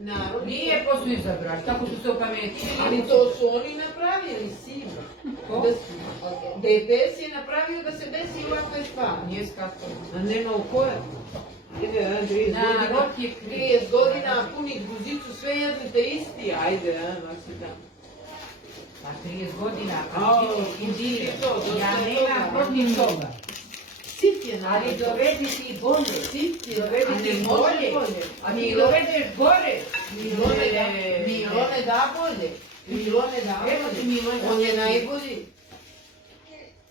Narod Nije poslije izabrati, tako su se opametili. ali to su oni napravili, sino. DPS je napravio da se desi ovakve stvari. Nije skako. A nema u kojem. Narod je kriv. 30 godina puni guzicu, sve jedni te isti, ajde, masi da. Pa 30 godina, Ao, a ti indire. dosta Ja je nemam toga. protiv toga. Sit je Ali narod. dovedi ti bolje. Sit je, Dovedi a ti ne bolje. bolje. A ti dovedeš gore. Milone da bolje. Milone da Evo ti bolje. Milone da On je bolje. najbolji.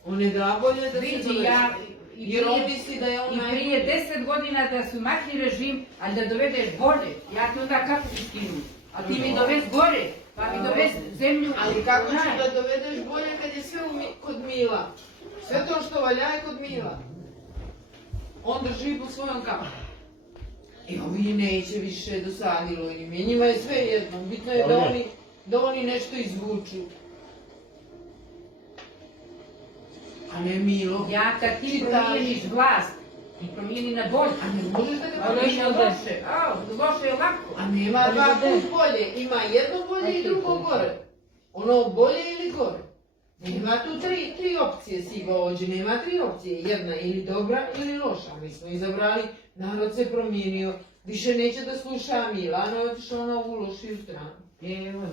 On je da bolje da se Vidi, dovede. ja... Jer on misli da je on I najbolji. prije 10 godina da su makli režim, ali da dovedeš bolje. Ja ti onda kako ti skinu? A ti mi dovez gore, pa mi dovez zemlju. Ali kako ćeš Znaj. da dovedeš bolje kad je sve kod Mila? Sve to što valja je kod Mila. On drži po svojom kapu. I ovi neće više dosadilo im. I njima je sve jedno. Bitno je da oni nešto izvuču. A ne Milo. Ja kad ti promijeniš vlast, ti promijeni na bolje. A ne možeš da ga Ali promijeniš na na bolje. loše. Loše je lako. A nema dva put bolje. Ima jedno bolje i drugo gore. Ono bolje ili gore. Nema tu tri opcije siva ovdje. Nema tri opcije. Jedna ili dobra ili loša. Mi smo izabrali, narod se promijenio. Više neće da sluša Milano, otišao na ovu lošiju stranu. Evo,